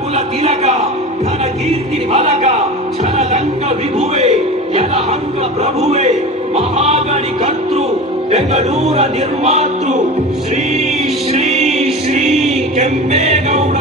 ಕುಲ ತಿಲಕ, ಧನ ಕೀರ್ತಿ ಫಲಕ ಛಲ ಲಂಕ ವಿಭುವೆ ಯಲ ಅಂಕ ಪ್ರಭುವೆ, ಮಹಾಗಣಿ ಕರ್ತೃ, ಬೆಂಗಳೂರ ನಿರ್ಮಾತೃ, ಶ್ರೀ ಶ್ರೀ ಶ್ರೀ ಕೆಂಪೇಗೌಡ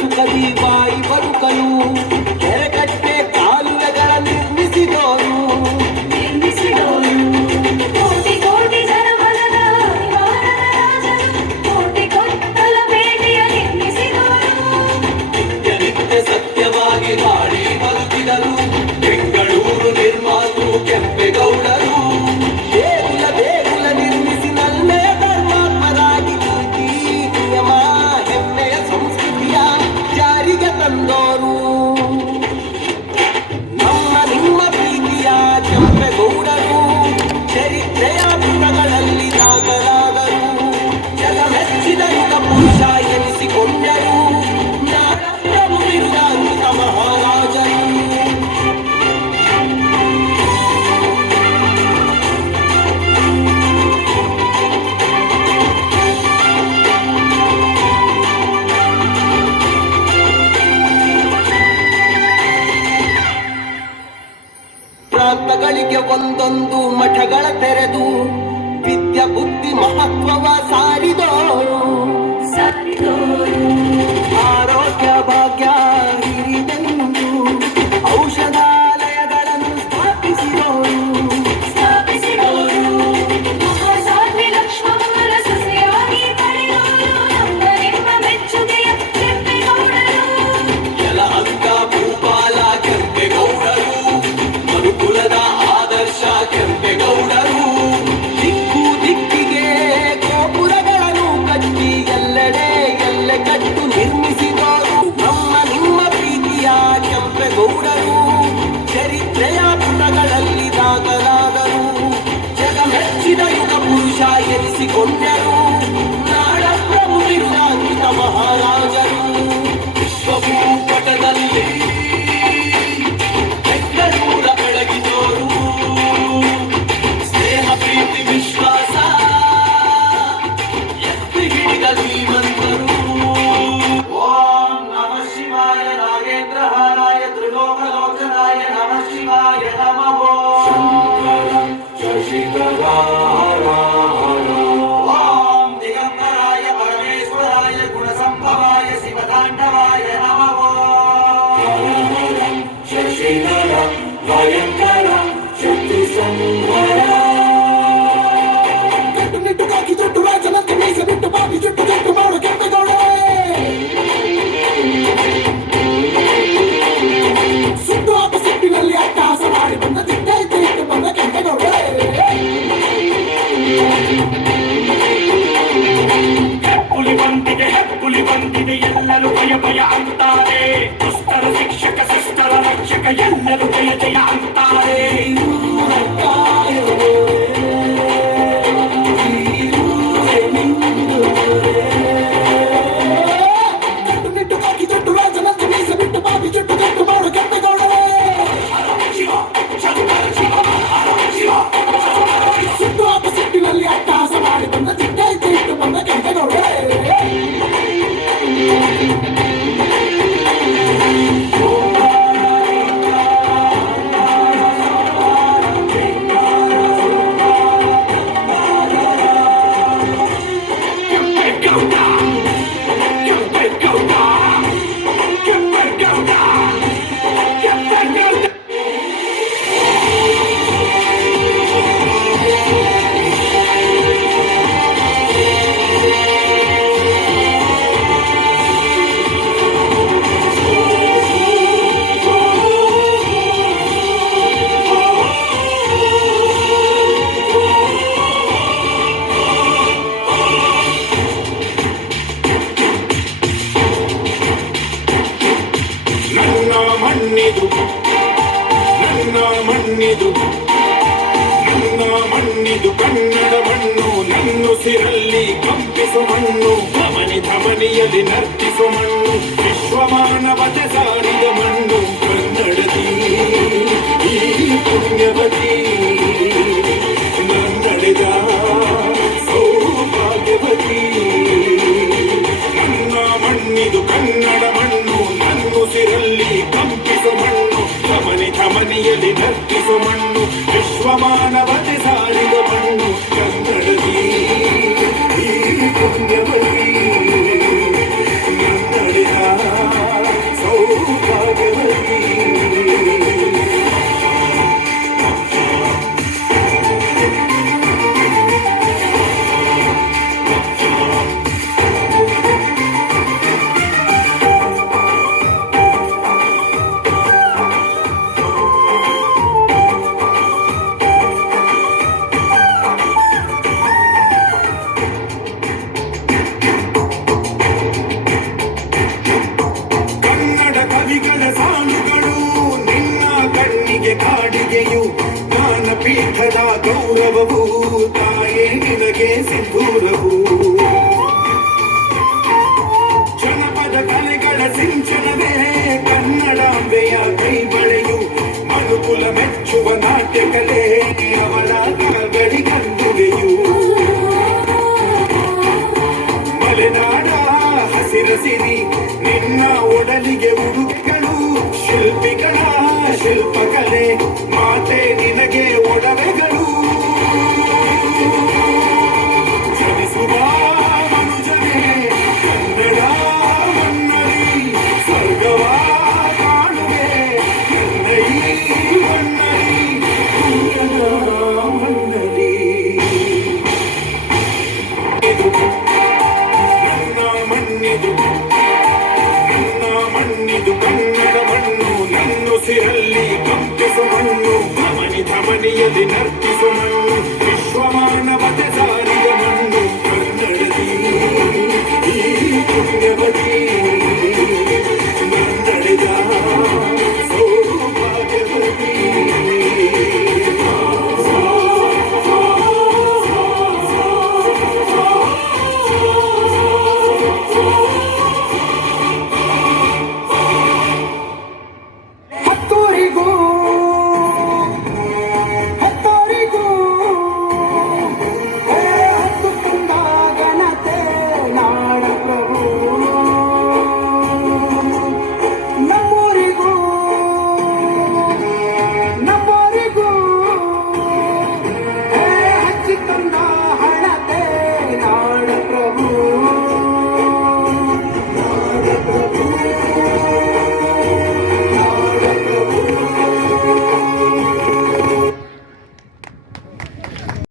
సుఖ దీపాయి బతుకలు. ಕೈಗಳ ತೆರೆದು ವಿದ್ಯಾ ಬುದ್ಧಿ ಮಹತ್ವವ con mi amor. जय श्रीकारा वयं करा ಮಣ್ಣು ಧಮನಿ ಧಮನಿಯಲ್ಲಿ ನರ್ತಿಸು ಮಣ್ಣು ವಿಶ್ವಮಾನವತೆ ಸಾರಿದ ಮಣ್ಣು ಕನ್ನಡದಿ ಈ ಪುಣ್ಯವತಿ ನನ್ನಡೆದ ಸೌಭಾಗ್ಯವತಿ ನನ್ನ ಮಣ್ಣಿದು ಕನ್ನಡ ಮಣ್ಣು ನನ್ನುಸಿರಲ್ಲಿ ಕಂಪಿಸು ಮಣ್ಣು ಧಮನಿ ಧಮನಿಯಲ್ಲಿ ನರ್ತಿಸು ಮಣ್ಣು ವಿಶ್ವಮಾನವತೆ ಮೆಚ್ಚುವ ನಾಟ್ಯ ಕಲೆ ಅವಳ ಗಡಿಗಂದುವೆಯು ಮಲೆನಾಡ ಹಸಿರಸಿರಿ ನಿನ್ನ ಒಡಲಿಗೆ ಉಡುಗೆಗಳು ಶಿಲ್ಪಿಗಳ ಶಿಲ್ಪ